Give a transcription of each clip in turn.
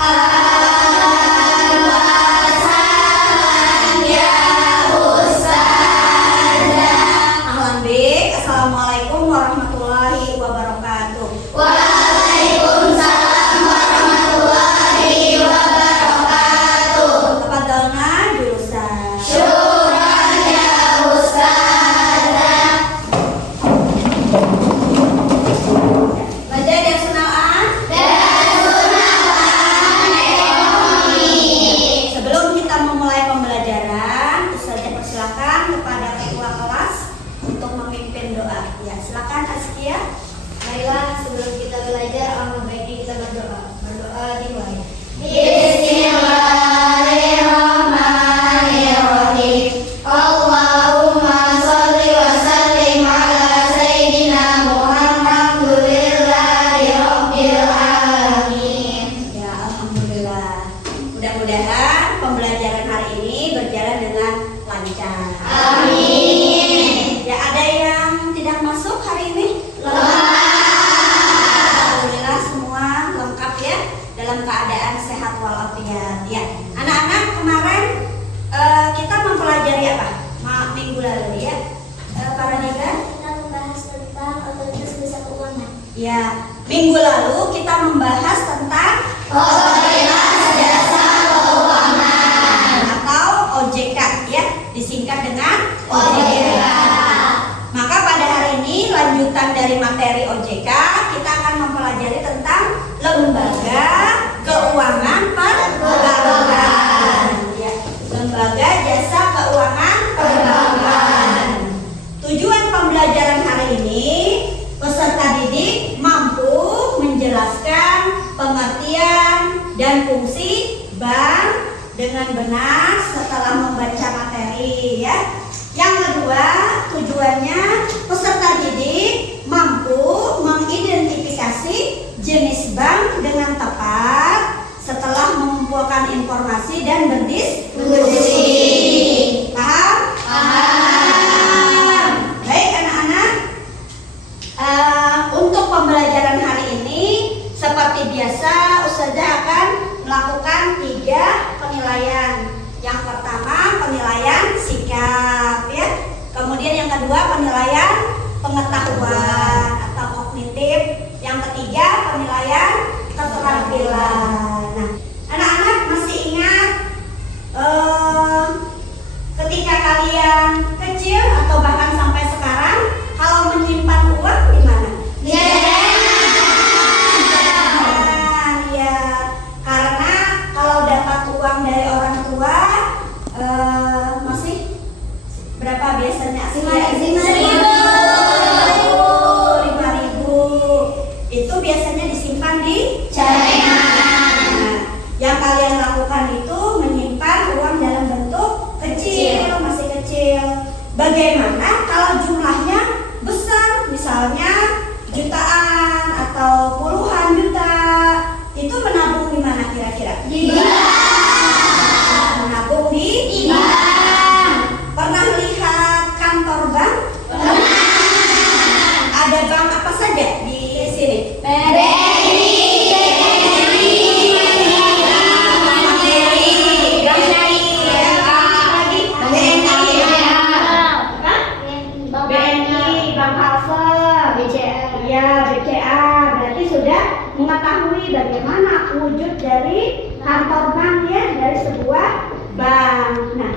Wassalam ya Ustazah. Ahlan bik. Assalamualaikum warahmatullahi wabarakatuh. Waalaikumsalam warahmatullahi wabarakatuh. Tafadhalna jurusan. Syukran ya Ustazah. Baca Darsunal Ekonomi. Sebelum kita memulai pembelajaran, Ustazah persilakan kepada ketua kelas untuk memimpin doa. Ya, silakan Askia. Marilah sebelum kita belajar, alangkah baiknya kita berdoa. Berdoa dimulai. Bismillahirrahmanirrahim. Allahumma sholli wa sallim ala sayyidina Muhammad lillahi rabbil alamin. Ya, alhamdulillah. Mudah-mudahan pembelajaran hari ini berjalan dengan lancar. Amin. Ya, ada yang tidak masuk hari ini? Alhamdulillah semua lengkap ya, dalam keadaan sehat walafiat. Ya, anak-anak kemarin kita mempelajari apa? Minggu lalu ya, para negara. Kita membahas tentang otoritas jasa keuangan. Ya, minggu lalu kita membahas tentang Otoritas Jasa Keuangan atau OJK ya, disingkat dengan OJK. Maka pada hari ini lanjutan dari materi OJK, kita akan mempelajari tentang lembaga keuangan perbankan. Ya, lembaga jasa keuangan perbankan. Tujuan pembelajaran hari ini, peserta didik mampu menjelaskan pengertian dan fungsi bank dengan benar setelah membaca materi ya. Yang kedua, tujuannya peserta didik mampu mengidentifikasi jenis bank dengan tepat setelah mengumpulkan informasi dan berdiskusi. Paham? Paham. Baik anak-anak, untuk pembelajaran hari ini seperti biasa Ustazah akan melakukan 3 penilaian. Yang pertama penilaian sikap ya. Kemudian yang kedua penilaian pengetahuan atau kognitif. Yang ketiga penilaian keterampilan. Nah, anak-anak masih ingat ketika kalian kecil atau bahkan sampai sekarang kalau menyimpan uang di mana? Ya, karena kalau dapat uang dari orang tua masih berapa biasanya? 5.000. Itu biasanya disimpan di celengan. Nah, yang kalian lakukan itu menyimpan uang dalam bentuk kecil, masih kecil. Bagaimana kalau jumlahnya besar, misalnya jutaan atau puluhan juta? Itu menabung di mana kira-kira? Di bank. Menabung di Bank. Pernah lihat kantor bank? Ada bank apa saja di sini? BNI, Bank Kalsel, ya BCA. Berarti sudah mengetahui bagaimana wujud dari kantor bank ya, dari sebuah bank. Nah,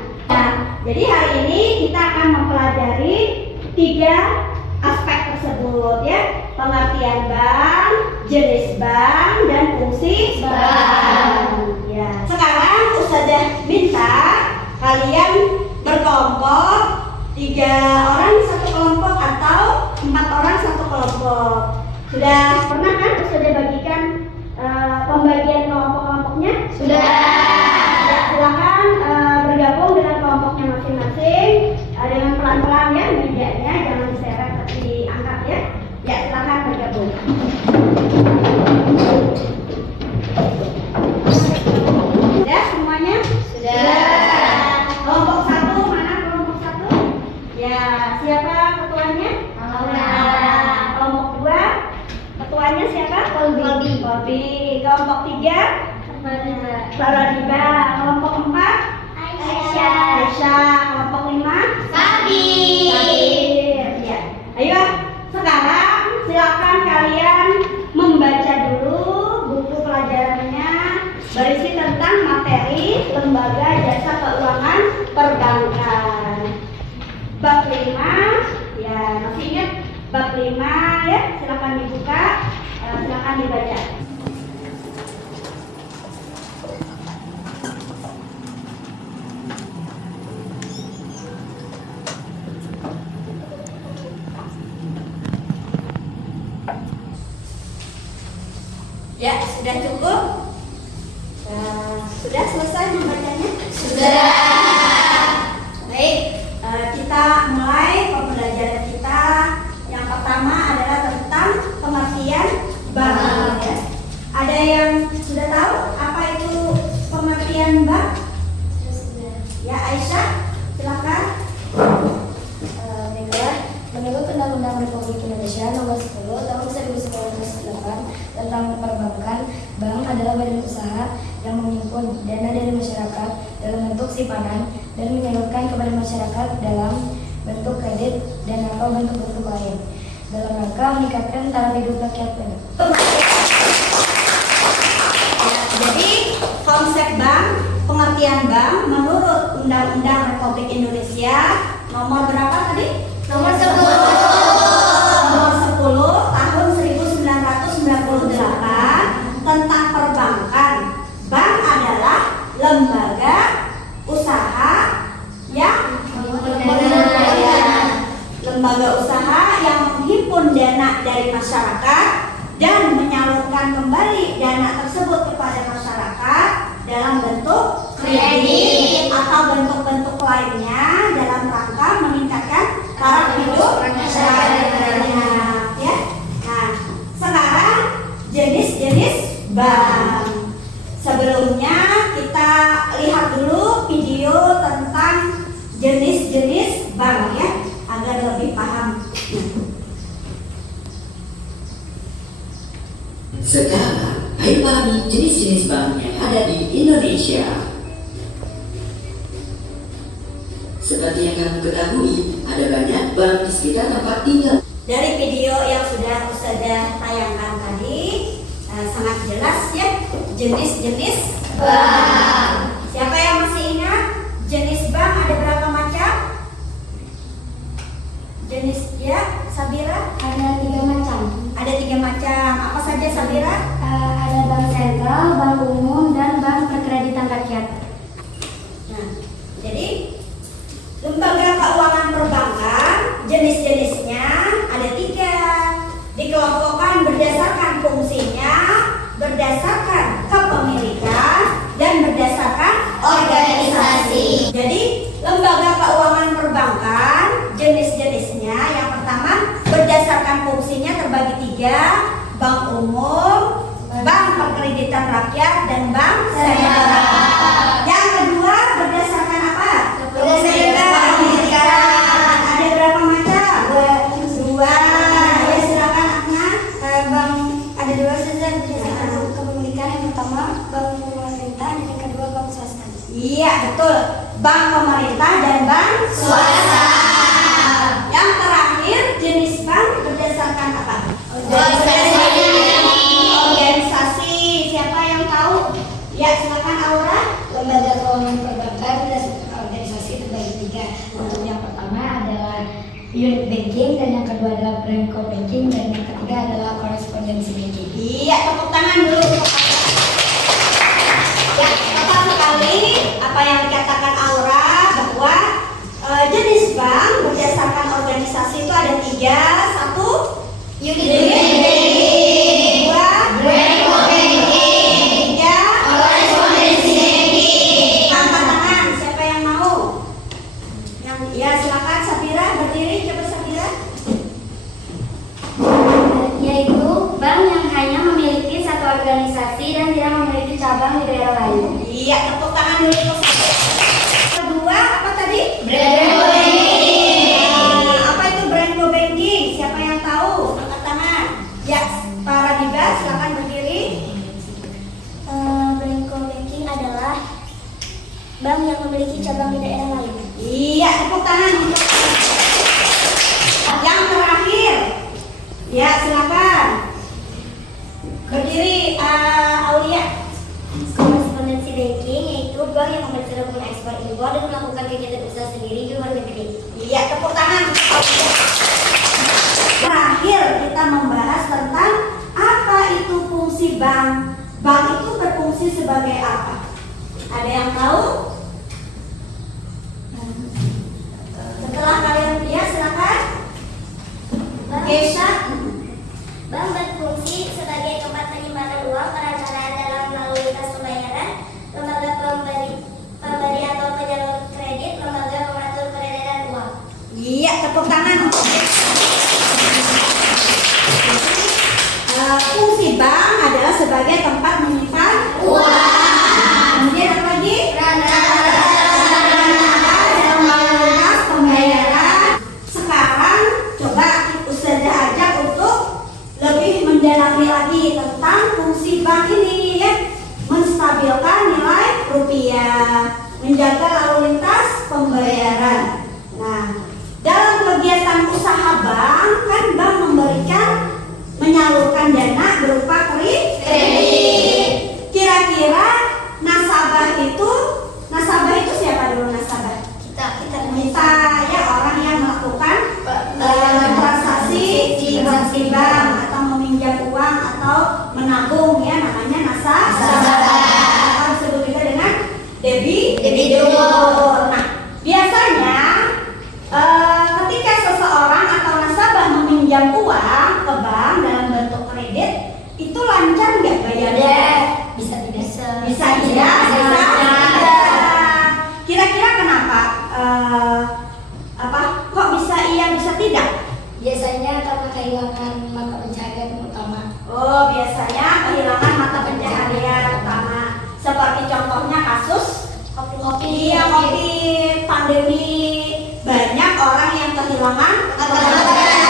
jadi hari ini kita akan mempelajari 3 aspek tersebut ya, pengertian bank, jenis bank, dan fungsi bank. Ya. Sekarang Ustazah minta kalian berkelompok, 3 orang satu kelompok atau 4 orang satu kelompok. Sudah pernah kan Ustazah bagikan pembagian kelompok-kelompoknya? Sudah. Ya, silakan bergabung dengan kelompoknya masing-masing dengan pelan-pelan ya, mejanya jangan diseret tapi diangkat ya. Ya, silakan bergabung. Sudah semuanya? Sudah. Kelompok 1 mana kelompok 1? Ya, siapa ketuanya? Aura. Kelompok 2 ketuanya siapa? Kolbi. Kelompok 3 Farodiba. Kelompok 4 Aisyah. Kelompok 5 Sabir. Ya. Ayo, sekarang silakan kalian membaca dulu buku pelajarannya, berisi tentang materi lembaga jasa keuangan perbankan. Bab 5, ya masih ingat bab 5 ya, silakan dibuka, silakan dibaca. Ya, sudah cukup? Sudah selesai membacanya? Sudah. Baik, kita mulai pembelajaran kita. Yang pertama adalah tentang pengertian bank. Ya. Ada yang sudah tahu apa itu pengertian bank? Ya, Aisyah, silakan. Baiklah, menurut Undang-Undang Republik Indonesia Nomor 10 Tahun 1998 tentang perbankan, bank adalah badan usaha yang menghimpun dana dari masyarakat dalam bentuk simpanan dan menyalurkan kepada masyarakat dalam bentuk kredit dan atau bentuk-bentuk lain dalam rangka meningkatkan taraf hidup rakyat banyak. Jadi konsep bank, pengertian bank menurut Undang-Undang Republik Indonesia nomor berapa tadi? Nomor 10. Nomor 10 tahun 1998 tentang perbankan. Bank adalah lembaga usaha yang menghimpun dana dari masyarakat dan menyalurkan kembali dana tersebut kepada masyarakat dalam bentuk kredit atau bentuk-bentuk lainnya dalam rangka meningkatkan taraf hidup masyarakatnya. Ya. Nah, sekarang jenis-jenis bank. Sebelumnya kita lihat dulu video tentang jenis-jenis bank ya, agar lebih paham. Sekarang, ayo pahami jenis-jenis bank yang ada di Indonesia. Seperti yang kamu ketahui, ada banyak bank di sekitar tempat tinggal. Dari video yang sudah Ustazah tayangkan tadi, sangat jelas ya jenis-jenis bank. Siapa yang masih ingat jenis bank ada berapa macam? Jenis ya, Sabira? Ada 3 macam. Ada 3 macam. Apa saja Sabira? Ada bank sentral, bank umum, dan bank perkreditan rakyat. Nah, jadi lembaga keuangan perbankan jenis-jenisnya ada 3, dikelompokkan berdasarkan fungsinya, berdasarkan kepemilikan, dan berdasarkan organisasi. Jadi lembaga keuangan perbankan jenis-jenisnya yang pertama berdasarkan fungsinya terbagi 3, bank umum, bank perkreditan rakyat, dan bank sentral. Yang kedua berdasarkan apa? Kepemilikan. Ada berapa macam? 2. Ya silakan Akna. Bank ada 2 saja berdasarkan Kepemilikan yang pertama bank pemerintah dan yang kedua bank swasta. Iya betul, bank pemerintah dan bank swasta. Yang terakhir jenis bank berdasarkan apa? Organisasi. Siapa yang tahu? Ya silakan Aura. Lembaga keuangan perbankan berdasarkan organisasi terbagi 3. Untuk yang pertama adalah unit banking, dan yang kedua adalah branco banking, dan yang ketiga adalah korespondensi banking. Iya, tepuk tangan dulu. Ya, tepat sekali apa yang dikatakan Aura bahwa jenis bank berdasarkan organisasi itu ada 3. 1, unit banking. 2, branco banking. 3, korespondensi banking. Angkat tangan, siapa yang mau? Yang ya silakan Sabira berdiri, coba Sabira. Yaitu bank yang hanya memiliki satu organisasi dan tidak memiliki cabang di daerah lain. Iya, tepuk tangan dulu. Kedua, apa tadi? Branco banking. Apa itu branco banking? Siapa yang tahu? Angkat tangan. Ya, para Diba, silakan berdiri. Branco memiliki cabang di daerah lain. Iya, tepuk tangan untuk yang terakhir. Ya, silakan. Berdiri, Aulia. Korespondensi banking yaitu bank yang memeriksa dokumen ekspor impor dan melakukan kegiatan usaha sendiri di luar negeri. Iya, tepuk tangan. Terakhir kita membahas tentang apa itu fungsi bank. Bank itu berfungsi sebagai apa? Ada yang tahu? Setelah kalian lihat, silakan. Gesha. Bank berfungsi sebagai tempat penyimpanan uang, perencanaan dalam lalu lintas pembayaran, lembaga pemberi atau penyalur kredit, lembaga pengatur peredaran uang. Iya, tepuk tangan. Fungsi bank adalah sebagai tempat menyimpan uang. Kemudian apa lagi? Dalam lalu lintas pembayaran. Sekarang coba Ustazah ajak untuk lebih mendalami lagi tentang fungsi bank ini ya. Menstabilkan nilai rupiah, menjaga lalu lintas pembayaran. Nah, dalam kegiatan usaha bank kan bank menyalurkan dana berupa kredit. Kira-kira nasabah itu siapa dulu nasabah? Kita ya, orang yang melakukan transaksi di bank atau meminjam uang atau menabung ya, namanya nasabah. Atau disebut juga dengan debitur. Nah, biasanya ketika seseorang atau nasabah meminjam uang ke bank dalam bentuk kredit, itu lancar nggak bayarnya? Bisa tidak? Bisa tidak. Kira-kira kenapa? Kok bisa iya bisa tidak? Biasanya karena kehilangan mata pencaharian utama. Oh, biasanya kehilangan mata pencaharian utama. Seperti contohnya kasus Kopi. COVID, pandemi, banyak orang yang kehilangan pekerjaan.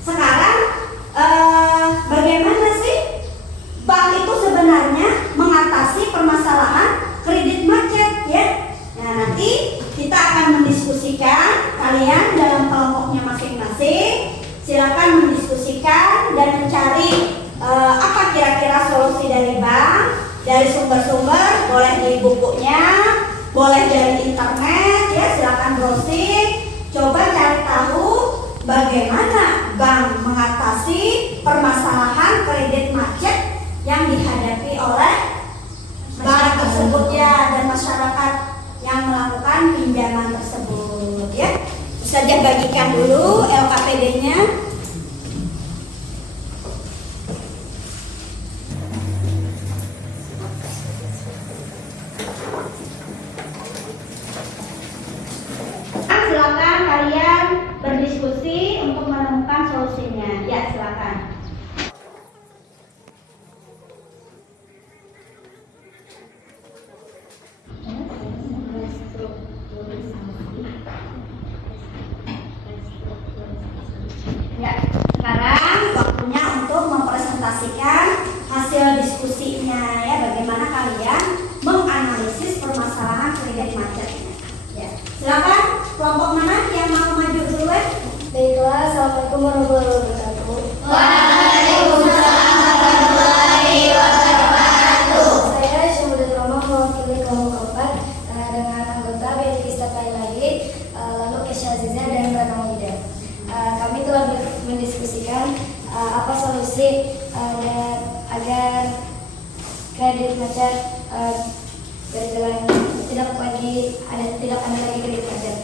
Sekarang bagaimana sih bank itu sebenarnya mengatasi permasalahan kredit macet ya? Nah, nanti kita akan mendiskusikan, kalian dalam kelompoknya masing-masing silakan mendiskusikan dan mencari apa kira-kira solusi dari bank, dari sumber-sumber, boleh di bukunya, boleh dari internet ya, silakan browsing, coba cari tahu bagaimana bank mengatasi permasalahan kredit macet yang dihadapi oleh bank tersebut ya, dan masyarakat yang melakukan pinjaman tersebut ya. Saja bagikan dulu LKPD-nya. Silakan kalian berdiskusi untuk menemukan solusinya. Ya, silakan. Ya, sekarang waktunya untuk mempresentasikan hasil diskusinya ya, bagaimana kalian menganalisis permasalahan kredit macetnya. Ya, silakan kelompok mana yang mau maju duluan? Baiklah, assalamualaikum warahmatullahi wabarakatuh. Waalaikumsalam warahmatullahi wabarakatuh. Saya Syamsuddin Romo mewakili kelompok 4 dengan anggota Beatrice Tailagi, lalu Kesha Aziza dan Ratna Wida. Kami telah mendiskusikan apa solusi agar kredit macet berjalan, tidak ada lagi kredit macet.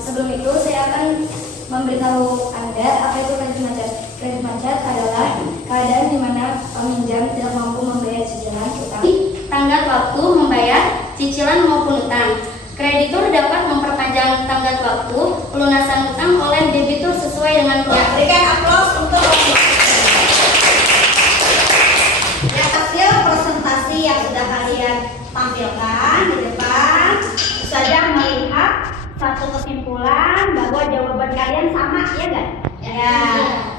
Sebelum itu saya akan memberitahu Anda apa itu kredit macet. Kredit macet adalah keadaan di mana peminjam tidak mampu membayar cicilan utang, tenggat waktu membayar cicilan maupun utang. Kreditur dapat memperpanjang tenggat waktu pelunasan utang oleh debitur sesuai dengan Ya, berikan aplaus untuk hasil presentasi yang sudah kalian tampilkan di depan. Saja melihat satu kesimpulan bahwa jawaban kalian sama, ya enggak? Ya.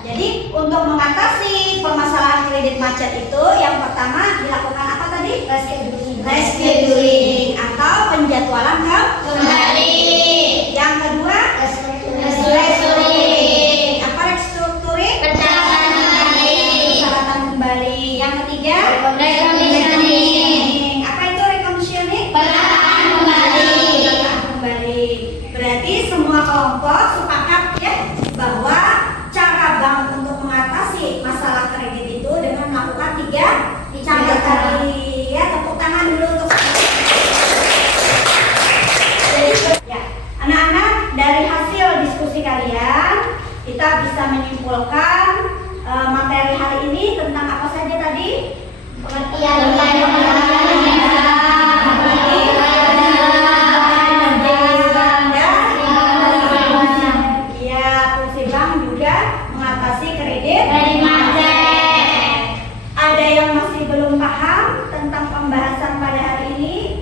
Jadi untuk mengatasi permasalahan kredit macet itu yang pertama dilakukan apa tadi? rescheduling. Rescheduling atau penjadwalan penjadwalan kembali. Yang kedua, restructuring. Apa restructuring? Persyaratan kembali. Yang ketiga, recommissioning. Apa itu recommissioning? Penataan kembali. Berarti semua kelompok sepakat ya bahwa cara bank untuk mengatasi masalah kredit itu dengan melakukan 3 cara tadi. Ya, tepuk tangan dulu untuk ya, anak-anak, dari hasil diskusi kalian kita bisa menyimpulkan materi hari ini tentang apa saja tadi? Pengertian ya, fungsi bank juga mengatasi kredit macet. Ada yang masih belum paham tentang pembahasan pada hari ini?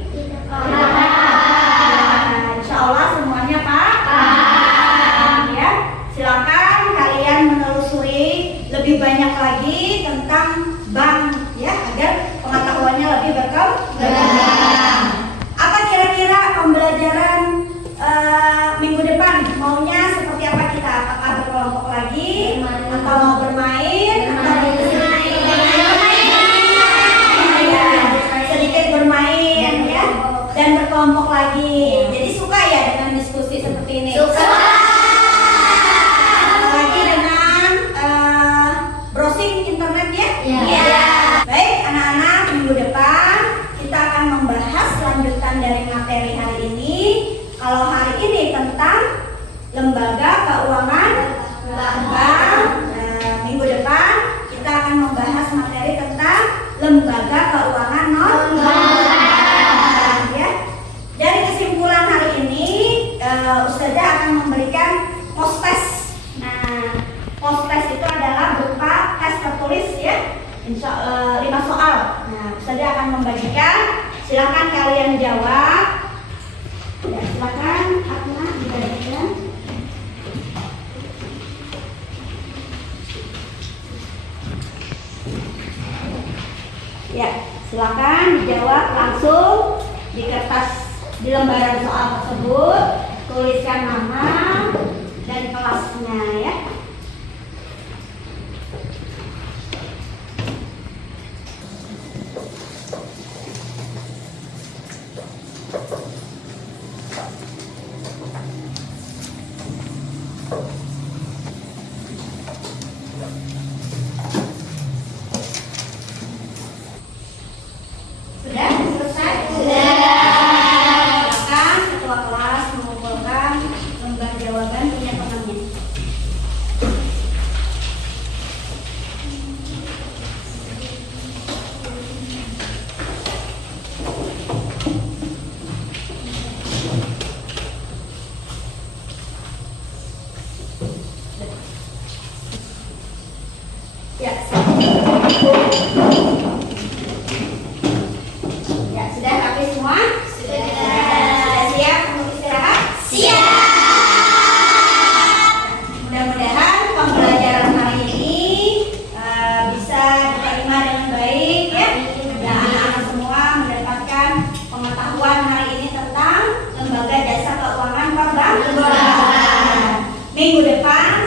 Insya Allah semuanya paham ya. Silakan kalian menelusuri lebih banyak lagi tentang bank ya, agar pengetahuannya lebih berkembang. Apa kira-kira pembelajaran minggu depan maunya seperti apa kita? Apakah berkelompok lagi atau mau bermain atau sedikit bermain ya dan berkelompok lagi? Jadi suka ya dengan diskusi seperti ini? Suka. Apalagi dengan browsing internet ya? Iya. Baik anak-anak, minggu depan kita akan membahas lanjutan dari materi hari ini. Kalau hari ini tentang lembaga keuangan bank, minggu depan kita akan membahas materi tentang lembaga keuangan non bank ya. Dari kesimpulan hari ini, Ustazah akan memberikan post test. Nah, post test itu adalah berupa tes tertulis ya, 5 soal. Nah, Ustazah akan membagikan. Silakan kalian jawab. Ya, silakan Atna dibagikan. Ya, silakan dijawab langsung di kertas di lembaran soal tersebut. Tuliskan nama dan kelasnya ya. Sudah selesai? Sudah. Silakan ketua kelas mengumpulkan lembar jawaban punya temannya. Ya, ya, sudah rapi semua? Sudah. Sudah siap untuk istirahat? Siap. Mudah-mudahan pembelajaran hari ini bisa diterima dengan baik ya. Dan anak-anak semua mendapatkan pengetahuan hari ini tentang lembaga jasa keuangan perbankan. Minggu depan